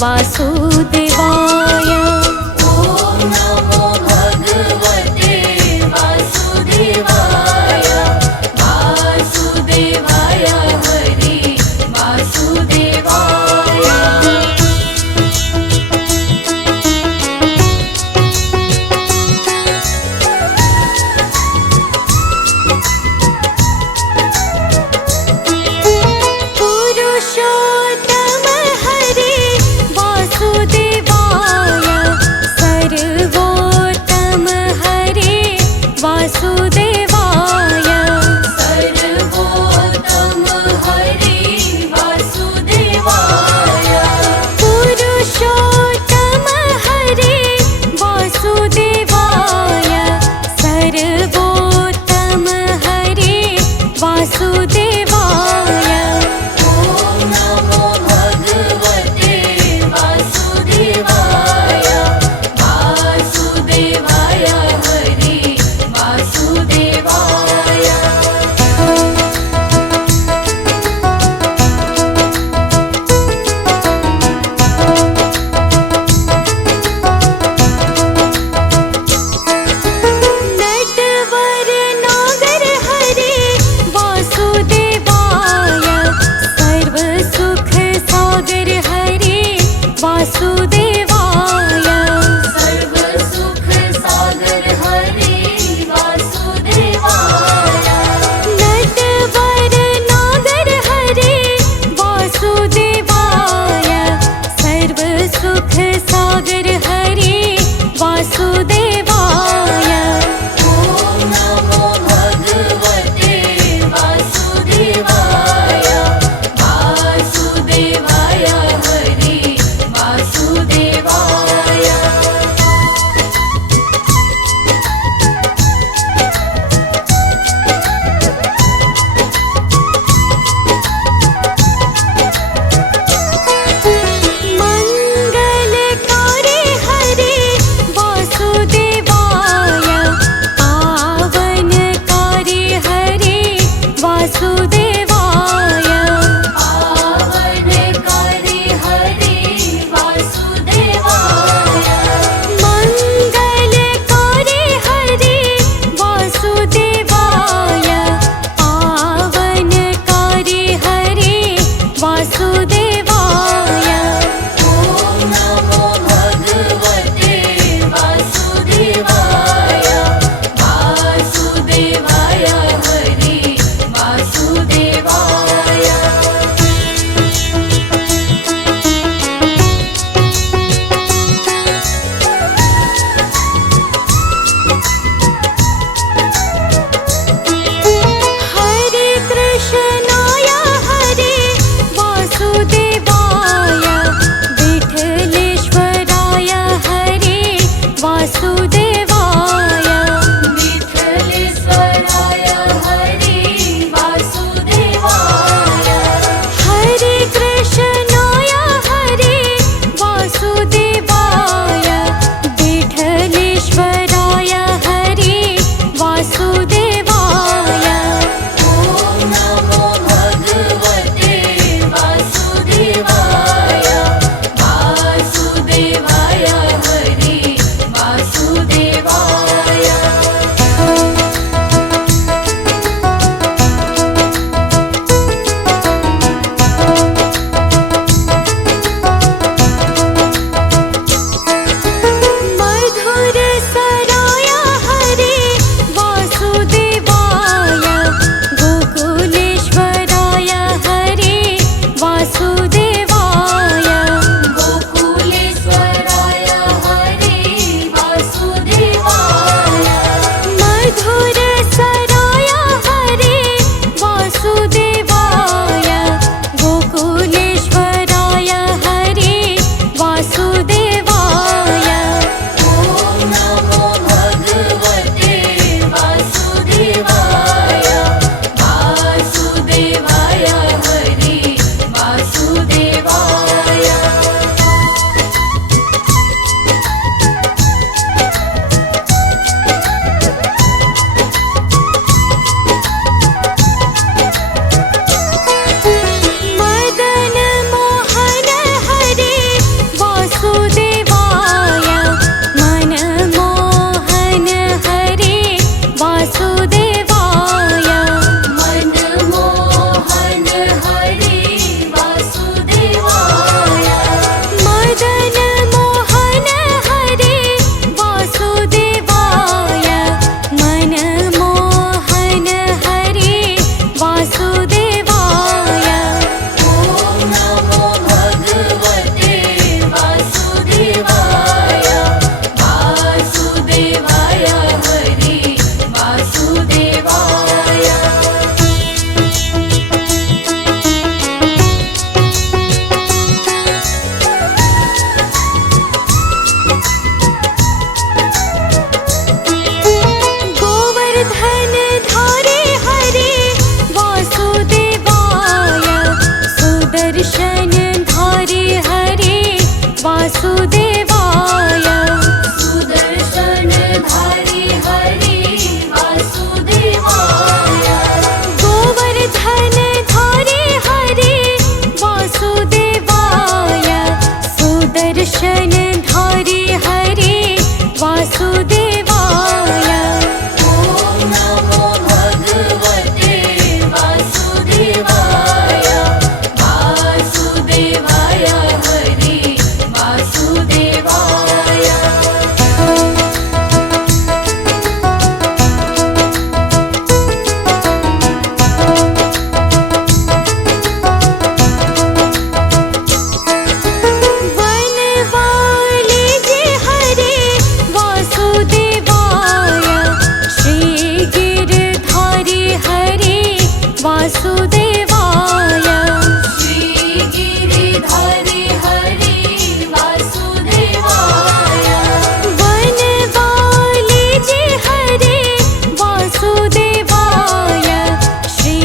वासुदेवाय। ॐ नमो भगवते वासुदेवाय। वासुदेवाय हरि वासुदेवाय। पुरुषोत्तम हरे वासुदेवाय। सर्वोत्तम हरे वासुदेवाय। सर्वोत्तम हरि वासुदेवाय। पुरुषोत्तम हरे वासुदेवाय। सर्वोत्तम हरे वासुदेवाय। ॐ नमो भगवते वासुदेवाय। वासुदेवाय हरि वासुदेवाय। नटवर नागर हरे वासुदेवाय। सर्व सुख सागर हरे वासुदेवाय। सर्व सुख सागर हरि वासुदेवाय। नटवर नागर हरे वासुदेवाय। सर्व सुख सागर हरे वासुदेवाय। ॐ नमो भगवते वासुदेवाय। वासुदेवाय हरि वासुदेवाय। दर्शन धारी हरे वासुदेवाय। ॐ नमो भगवते वासुदेवाय। वासुदेवाय हरि वासुदेवाय। वनवाले जे हरे वासुदेवाय। श्री गिरधारी हरे वासुदेवाय। श्री गिरिधारी हरि वासुदेवाय। वनवाले जे हरे वासुदेवाय। श्री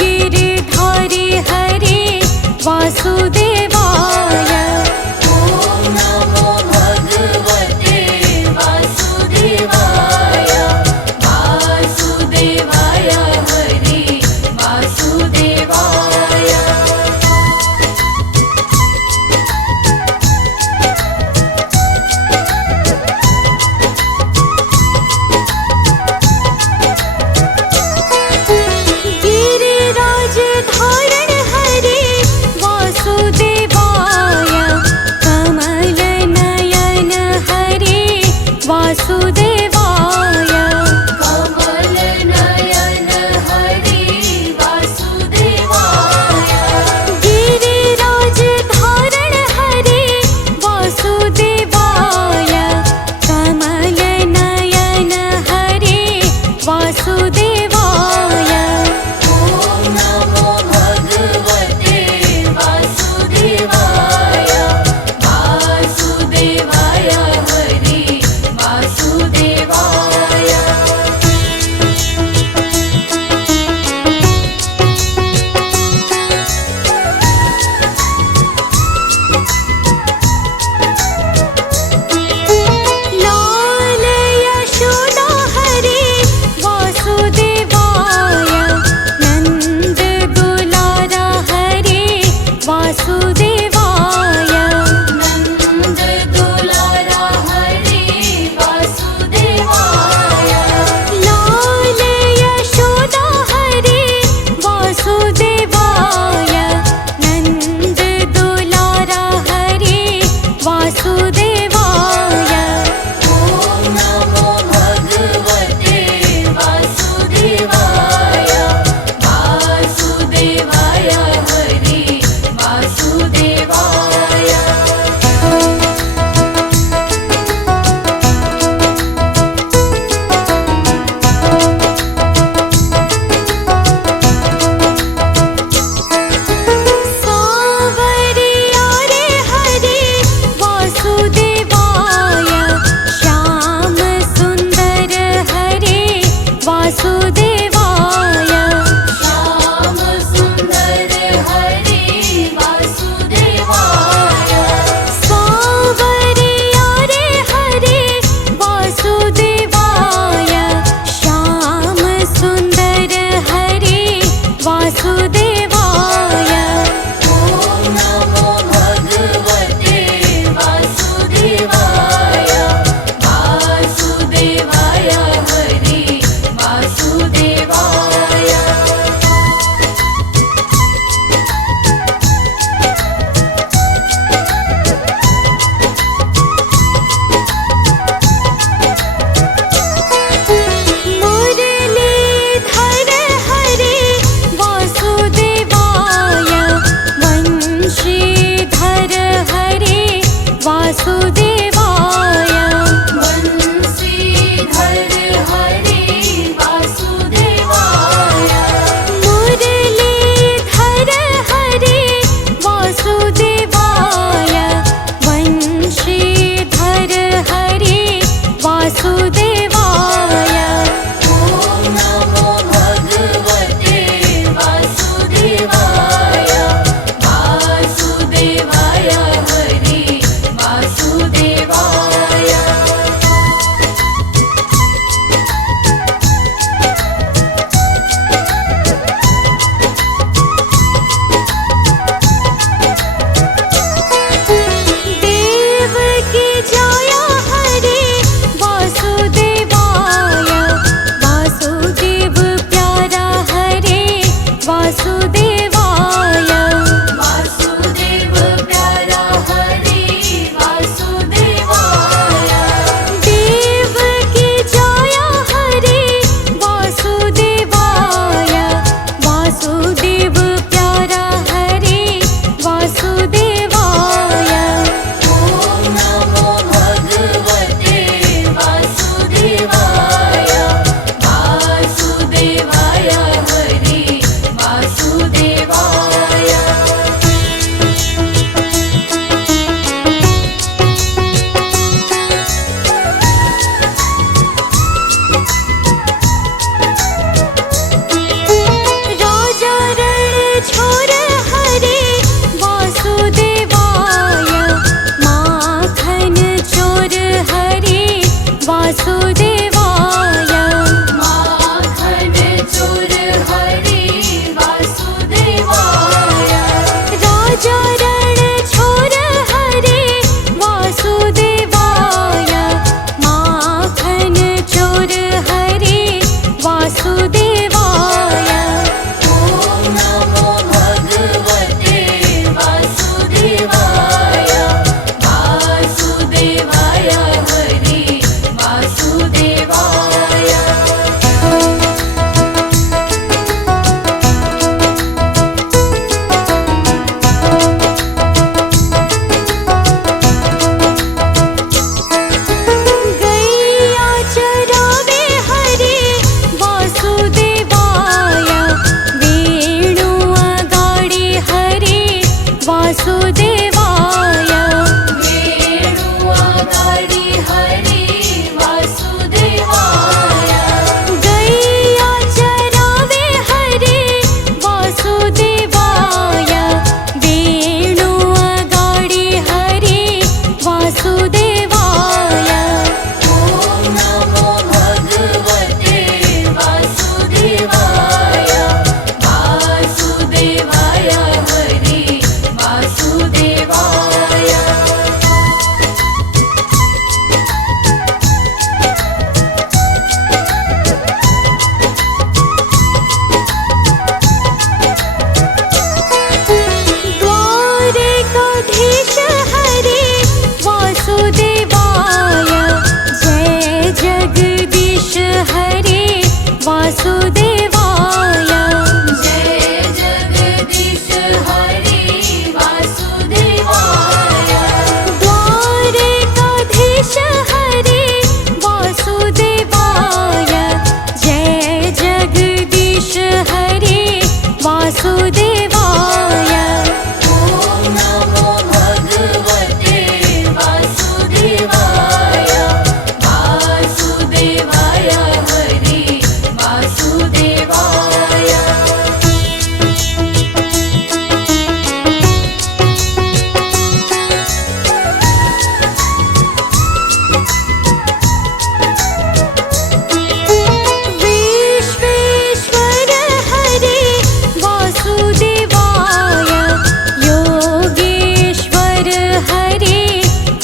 गिरधारी हरे वासुदेवाय। ॐ नमो भगवते वासुदेवाय। वासुदेवाय हरि वासुदेवाय। गिरिराज धारण हरे वासुदेवाय। कमल नयन हरे वासुदेवाय। कमल नयन हरि वासुदेवाय। गिरिराज धारण हरे वासुदेवाय। कमल नयन हरे वासुदेवाय। ॐ नमो भगवते वासुदेवाय। वासुदेवाय हरि वासुदेवाय। लाल यशोदा हरे वासुदेवाय। नंद दुलारा हरे वासुदेवाय। नंद दुलारा हरि वासुदेवाय। लाल यशोदा हरे वासुदेवाय। नंद दुलारा हरे वासुदेवाय। ॐ नमो भगवते वासुदेवाय। वासुदेवाय हरि वासुदेवाय। सावरिया रे हरे वासुदेवाय। श्याम सुंदर हरे वासुदेवाय। श्याम सुंदर हरि वासुदेवाय। सावरिया रे हरे वासुदेवाय। श्याम सुंदर हरे वासुदेवाय। ॐ नमो भगवते वासुदेवाय। वासुदेवाय हरि वासुदेवाय। मुरलीधर हरे वासुदेवाय। वंशीधर हरे वासुदेवाय। बंसीधर हरि वासुदेवाय। मुरलीधर हरे वासुदेवाय। वंशीधर हरे वासुदेवाय। ॐ नमो भगवते वासुदेवाय। वासुदेवाय हरि वासुदेवाय।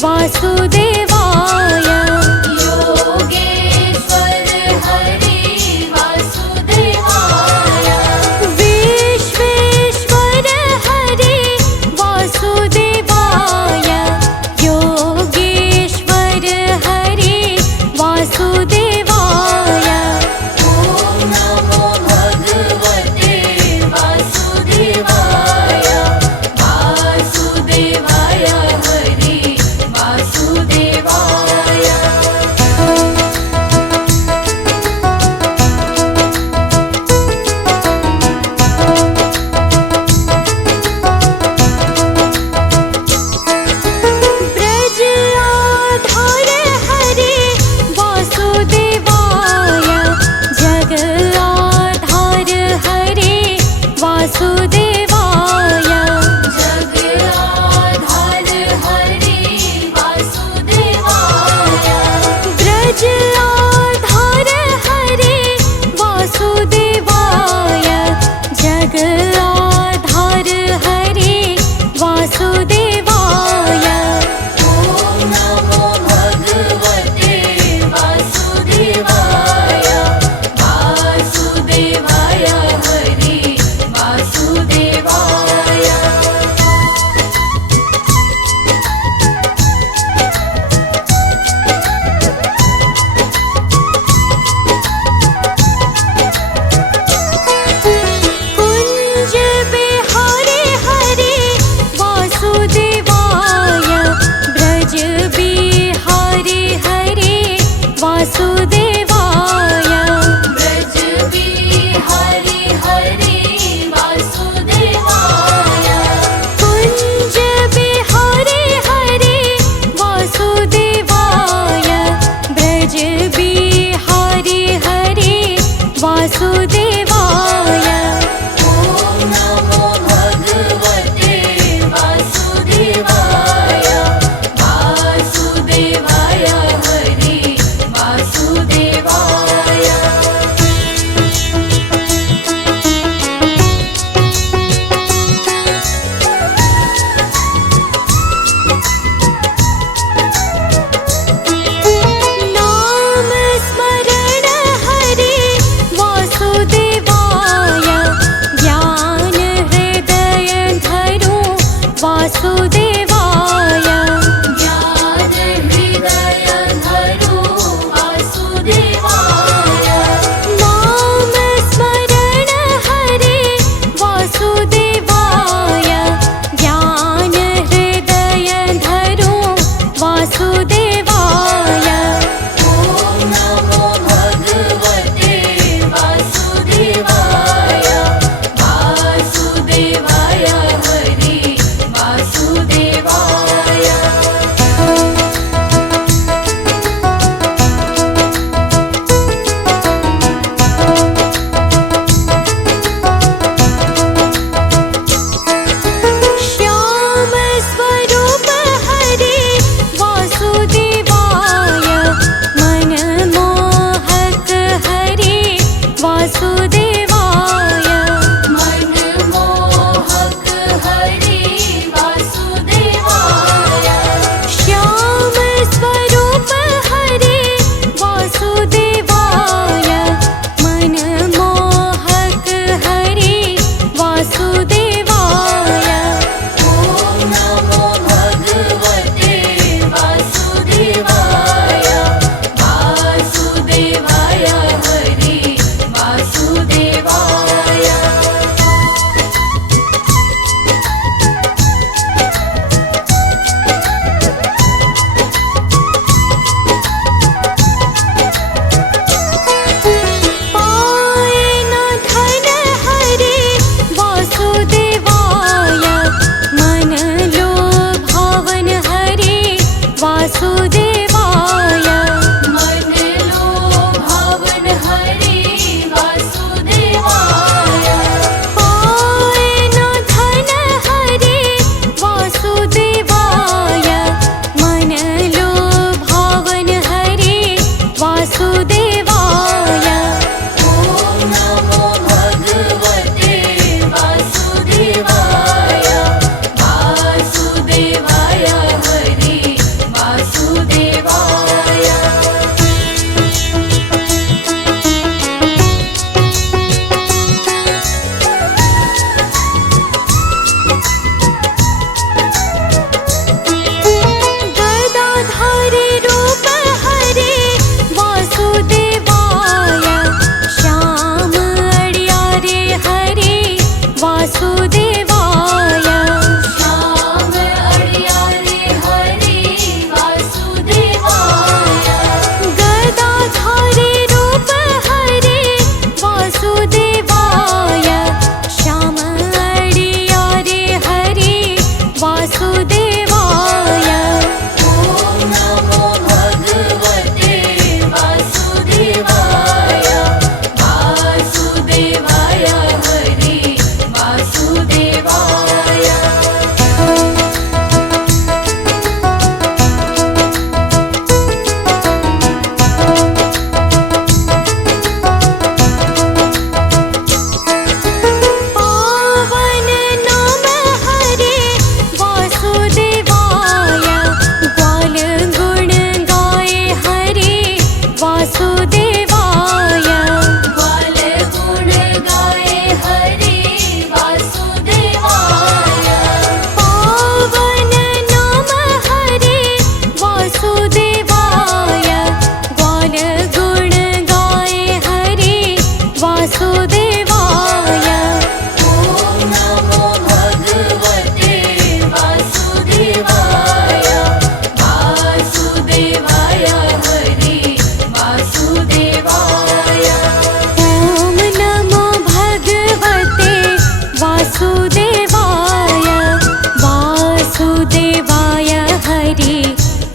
वासुदेवाय योगेश्वर हरि वासुदेवाय विश्वेश्वर हरि वासुदेवाय योगेश्वर हरि वासुदेवाय ॐ नमो भगवते वासुदेवाय वासुदेवाय हरि वासुदेवाय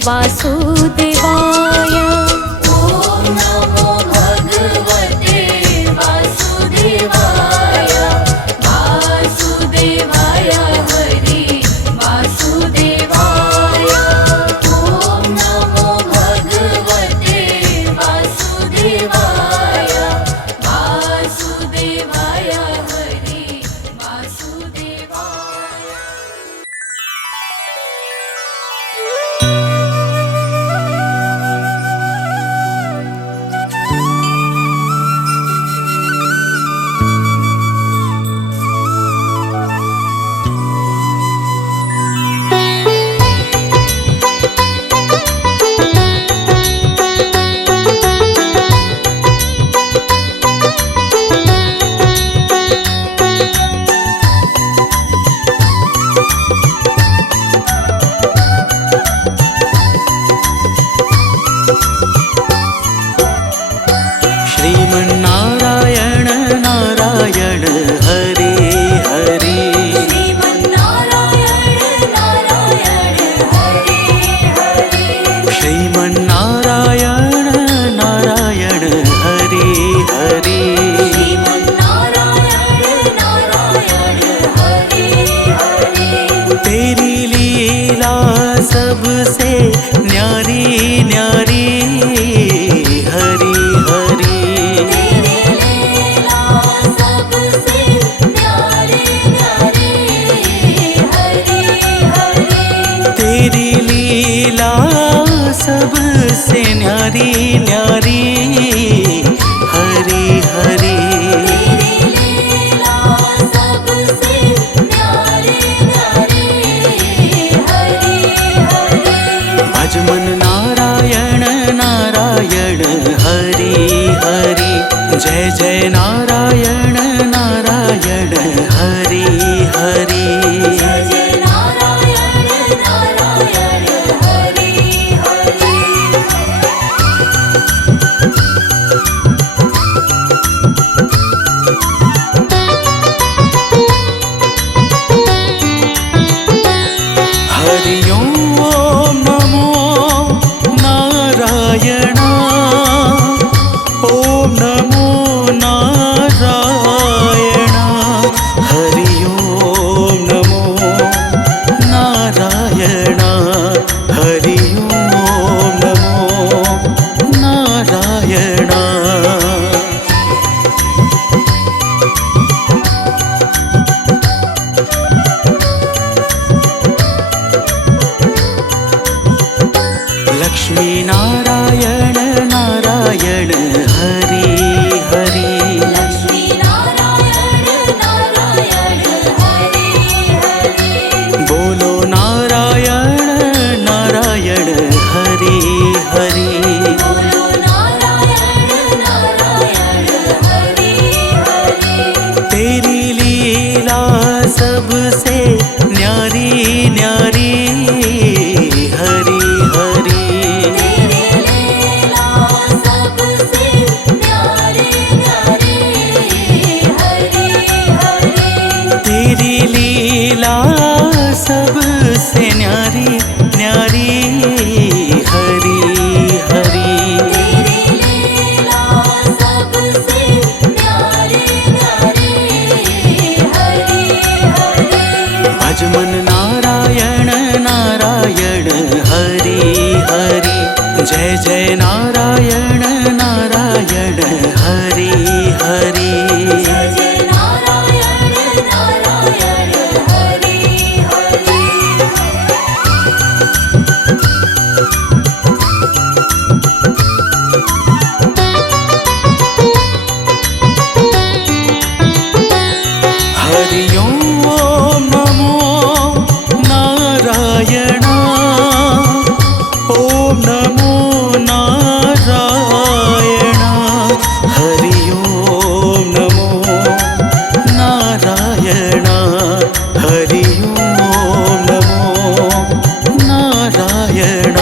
वासुदेवाय। ॐ नमो भगवते वासुदेवाय। वासुदेवाय हरि वासुदेवाय। ॐ नमो भगवते वासुदेवाय। वासुदेवाय हरि वासुदेवाय। श्रीमन्नारायण नारायण हरे हरे। श्रीमन्नारायण नारायण हरे हरे। श्रीमन्नारायण नारायण हरे हरे। श्रीमन्नारायण नारायण हरे हरे। तेरी लीला सबसे न्यारी न्यारी हरी हरी। तेरी लीला सबसे न्यारी न्यारी हरि हरि। तेरी लीला सबसे न्यारी न्यारी हरी हरी। तेरी लीला सबसे न्यारी न्यारी हरि हरि। भजमन नारायण नारायण हरि हरि। जय जय नारायण नारायण हरि हरि। जय जय नारायण नारायण हरि हरि। हरि ओम नमो नारायण। ओम नमो नारायण। हरि ओम नमो नारायण। हरि ओम नमो नारायण। लक्ष्मी नारायण नारायण हरि हरि। लक्ष्मी नारायण नारायण हरि हरि। बोलो नारायण नारायण हरि हरि। बोलो नारायण नारायण हरि हरि। तेरी लीला सबसे न्यारी न्यारी हरि हरि। तेरी लीला सबसे न्यारी न्यारी हरि हरि। तेरी लीला सबसे न्यारी न्यारी हरि हरि। तेरी लीला सबसे न्यारी न्यारी हरि हरि। भजमन नारायण नारायण हरि हरि। जय जय नारायण नारायण हरि हरि। जय जय नारायण नारायण हरि हरि। हरि ओम नमो नारायण। ओम नमो नारायण। हरि ओम नमो नारायण। हरि ओम नमो नारायण।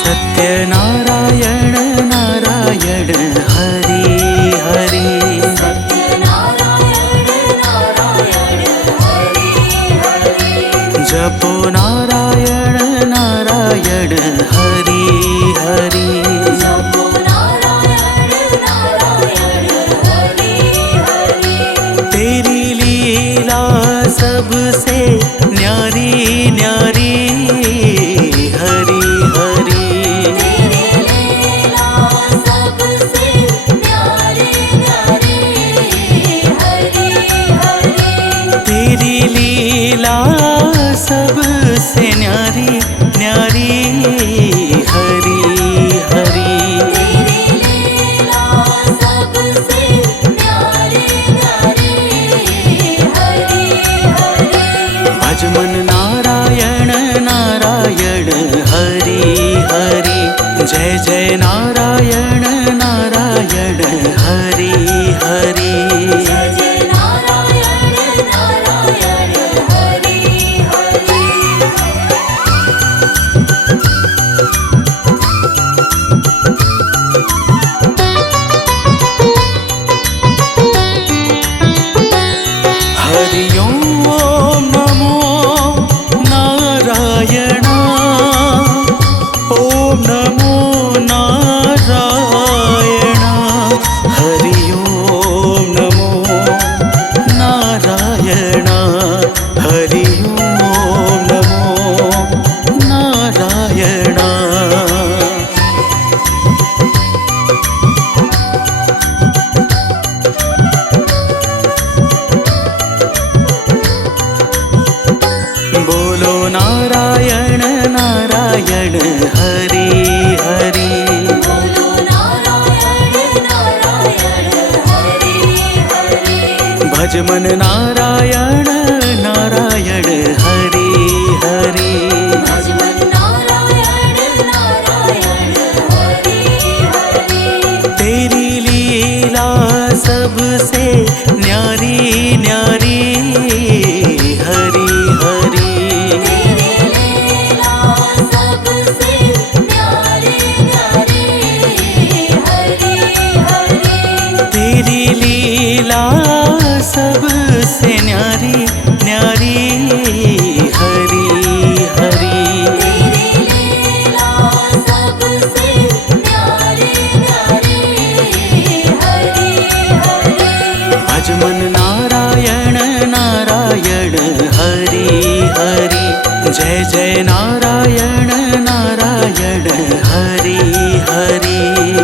सत्यनारायण नारायण हरि सबसे न्यारी न्यारी हरि हरि तेरी लीला सबसे न्यारी न्यारी हरि हरि तेरी लीला सबसे न्यारी न्यारी हरि हरि तेरी लीला सबसे न्यारी न्यारी हरि हरि भजमन नारायण नारायण हरि हरि जय जय नारायण नारायण हरि हरि जय जय नारायण नारायण हरि हरि हरि ओम नमो नारायण ओम नमो नारायण हरि ओम नमो नारायण हरि ओम नमो नारायण बोलो नारायण नारायण हरि हरि बोलो नारायण नारायण हरि हरि भजमन नारायण नारायण हरि हरि भजमन नारायण नारायण हरि हरि तेरी लीला सबसे न्यारी न्यारी हरि हरि तेरी लीला सबसे न्यारी न्यारी हरि हरि तेरी लीला सबसे न्यारी न्यारी हरि हरि तेरी लीला सबसे न्यारी न्यारी हरि हरि भजमन नारायण नारायण हरि हरि जय जय नारायण नारायण हरि हरि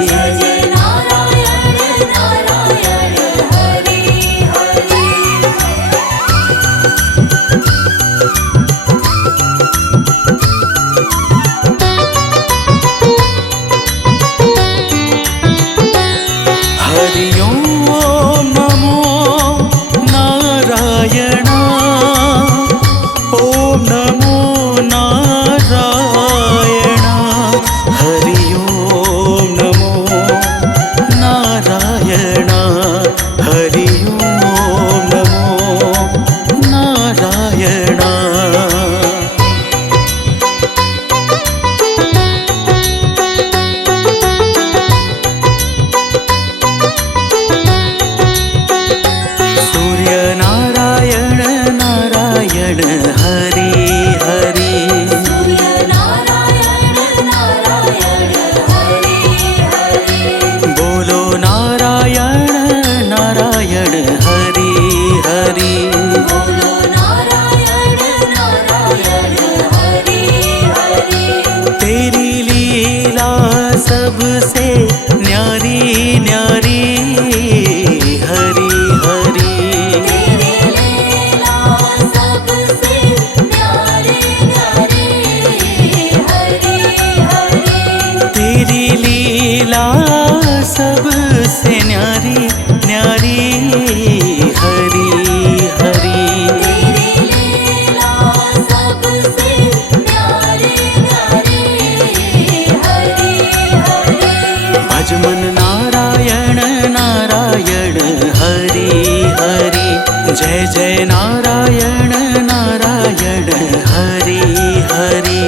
जय जय नारायण नारायण हरि हरि हरि ओम नमो नारायण ओम नमो नारायण हरि ओम नमो नारायण हरि ओम नमो नारायण सूर्य नारायण नारायण हरि हरि सूर्य नारायण नारायण हरि हरि बोलो नारायण नारायण हरि हरि बोलो नारायण नारायण हरि हरि तेरी लीला सबसे न्यारी न्यारी हरि हरि तेरी लीला सबसे न्यारी न्यारी हरि हरि तेरी लीला सबसे न्यारी न्यारी हरि हरि तेरी लीला सबसे न्यारी न्यारी हरि हरि भजमन नारायण नारायण हरि हरि जय जय नारायण नारायण हरि हरि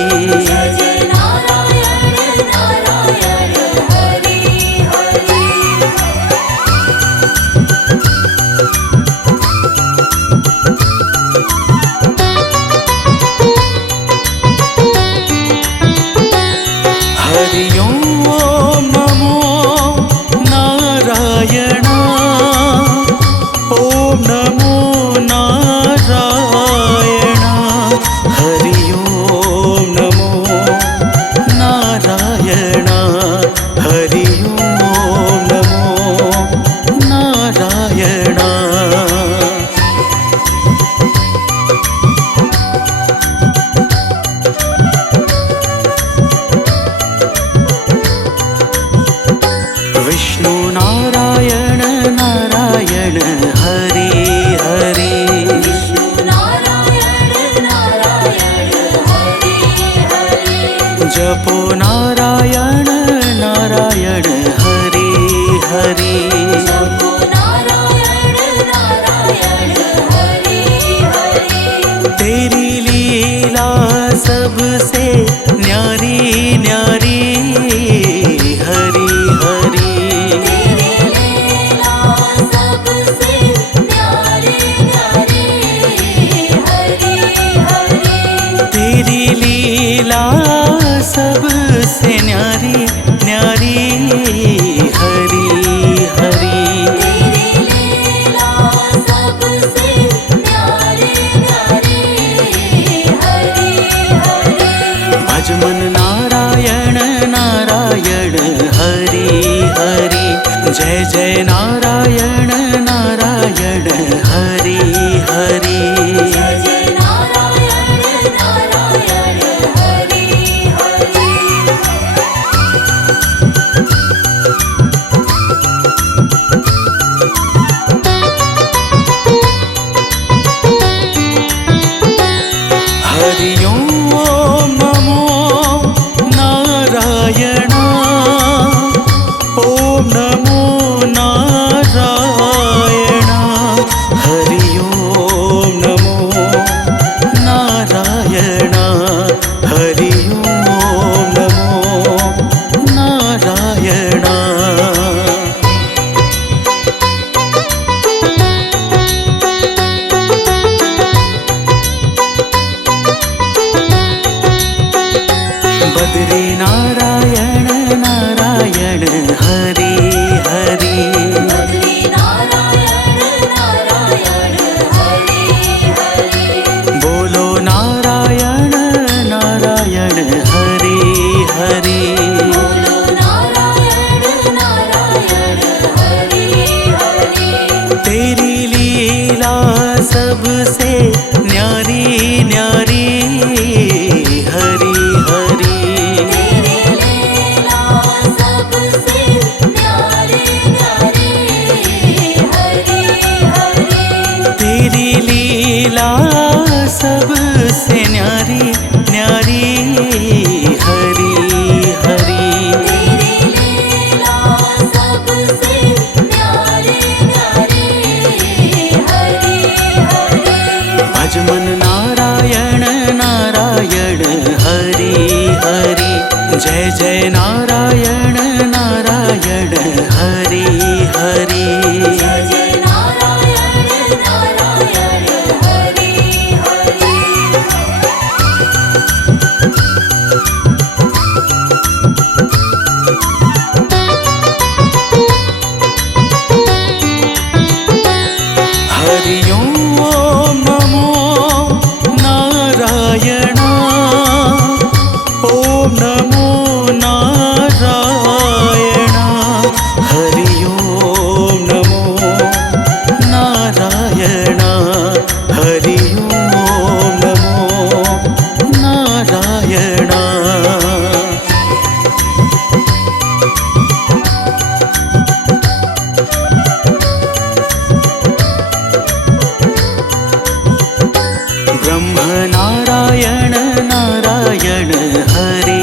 जय जय नारायण नारायण हरि हरि हरि ओम नमो नारायण विष्णु नारायण नारायण हरि हरि विष्णु नारायण नारायण हरि हरि जपो नारायण नारायण हरि हरि जपो नारायण नारायण हरि हरि तेरी लीला सबसे न्यारी न्यारी हरि हरि तेरी लीला सबसे न्यारी न्यारी हरि हरि तेरी लीला सबसे न्यारी न्यारी हरि हरि तेरी लीला सबसे न्यारी न्यारी हरि हरि भज मन नारायण नारायण हरि हरि जय जय नारायण नारायण हरि हरि जय जय नारायण नारायण हरि हरि हरि ओम नमो नारायण ओम नमो नारायण हरि ओम नमो नारायण हरि ओम नमो नारायण बद्री नारायण नारायण हरि हरि बद्री नारायण नारायण हरि हरि बोलो नारायण नारायण हरि हरि बोलो नारायण नारायण हरि हरि तेरी लीला सबसे न्यारी न्यारी हरि हरि तेरी लीला सबसे न्यारी न्यारी हरि हरि तेरी लीला सबसे न्यारी न्यारी हरि हरि तेरी लीला सबसे न्यारी न्यारी हरि हरि भज मन नारायण नारायण हरि हरि जय जय नारायण नारायण हरि हरि जय जय नारायण नारायण हरि हरि हरि ओम नमो नारायण ओम नमो नारायण हरि ओम नमो नारायण हरि ओम नमो नारायण ब्रह्म नारायण नारायण हरि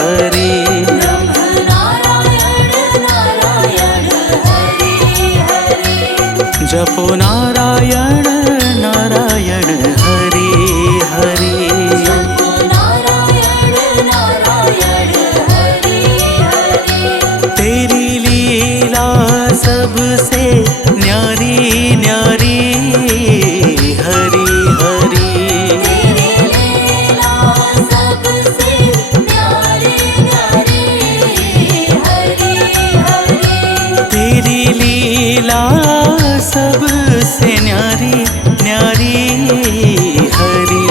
हरि ब्रह्म नारायण नारायण हरि हरि जपो नारायण नारायण हरि हरि जपो नारायण नारायण हरि हरि तेरी लीला सबसे न्यारी न्यारी हरि हरि तेरी लीला सबसे न्यारी न्यारी हरि हरि तेरी लीला सबसे न्यारी न्यारी हरि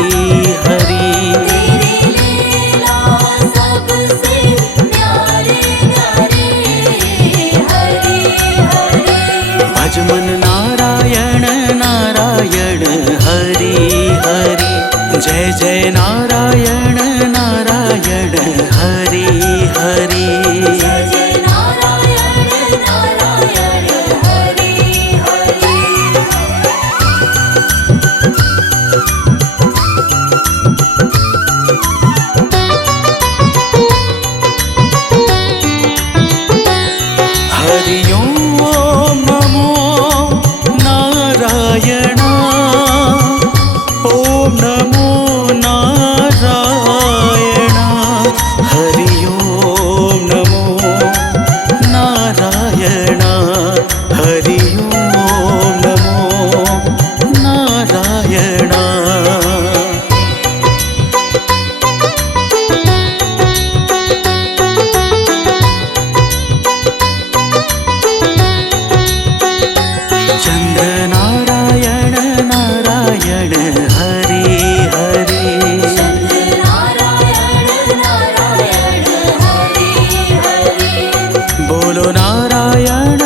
हरि तेरी लीला सबसे न्यारी न्यारी हरि हरि भज मन नारायण नारायण हरि हरि जय जय नारायण नारायण हरि हरि जय जय नारायण नारायण ओम नमो नारायण ओम नमो नारायण हरि ओम नमो नारायण हरि ओम नमो नारायण चंद्र नारायण नारायण हरि हरि नारायण नारायण हरि हरि बोलो नारायण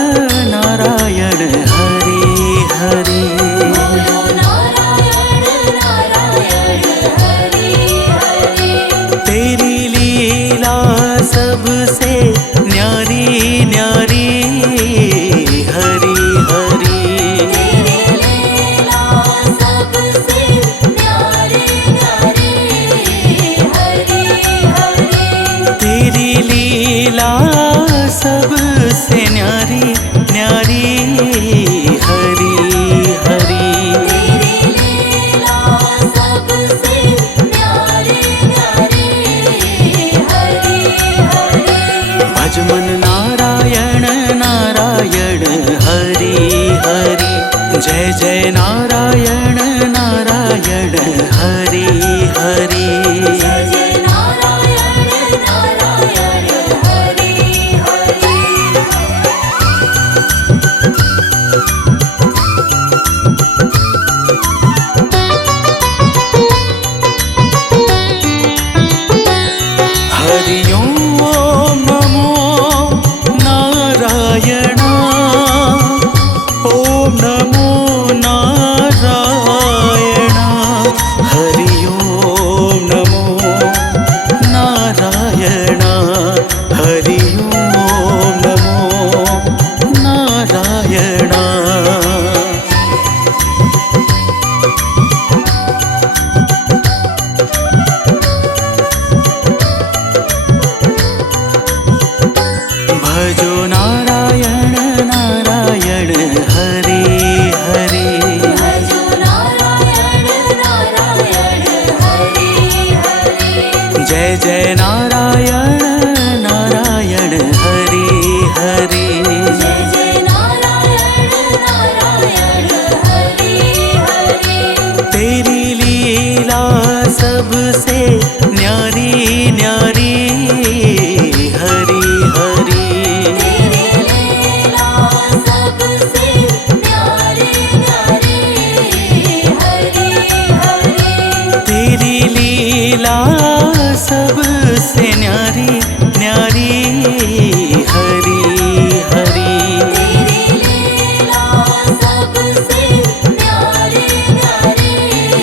नारायण हरि हरि बोलो नारायण नारायण हरि हरि तेरी लीला सबसे न्यारी न्यारी हरि हरि तेरी लीला सबसे न्यारी न्यारी हरि हरि तेरी लीला सबसे न्यारी न्यारी हरि हरि तेरी लीला सबसे न्यारी न्यारी हरि हरि भज मन नारायण नारायण हरि हरि जय जय नारायण नारायण हरि हरि जय जय नारायण नारायण हरि हरि हरि ओम नमो नारायण ओम नमो नारायण हरि ओम नमो नारायण हरि ओम नमो नारायण भजो नारायण नारायण हरि हरि भजो नारायण नारायण हरि हरि जय जय नारायण नारायण हरि हरि जय जय नारायण नारायण हरि हरि तेरी लीला सबसे न्यारी न्यारी हरि हरि तेरी लीला सबसे न्यारी न्यारी हरि हरि तेरी लीला सबसे न्यारी न्यारी हरि हरि तेरी लीला सबसे न्यारी न्यारी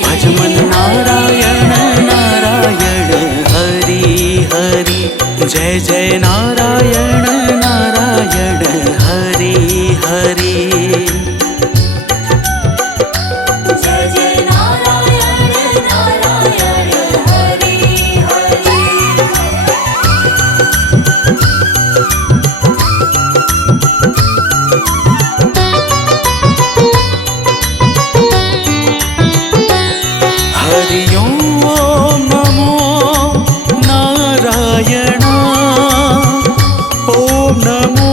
भज मन नारायण नारायण हरि हरि जय जय नारायण नारायण हरि हरि जय जय नारायण नारायण हरि हरि हरि ओम नमो नारायण ओम नमो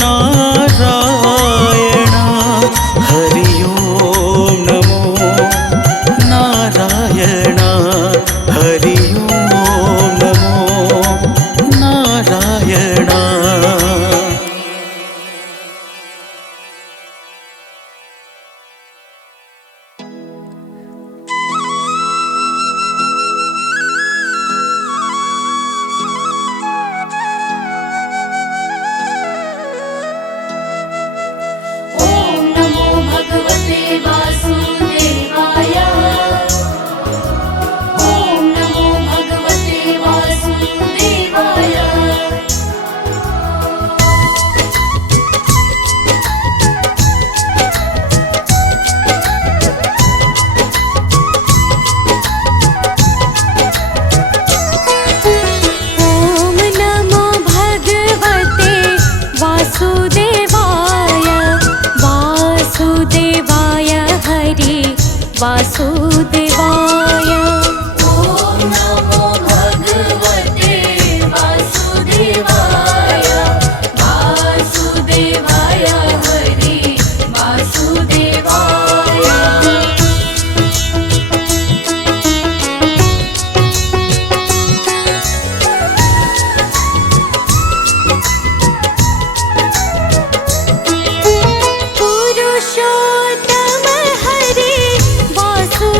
नारायण वासुदेवाय ॐ नमो भगवते वासुदेवाय वासुदेवाय हरि वासुदेवाय पुरुषोत्तम हरि वासुदेवाय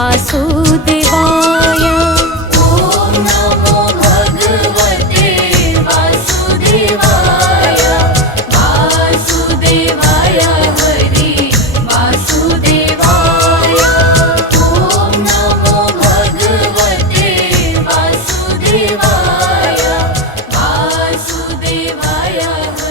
वासुदेवाय ॐ नमो भगवते वासुदेवाय वासुदेवाय हरि वासुदेवाय ॐ नमो भगवते वासुदेवाय वासुदेवाय हरि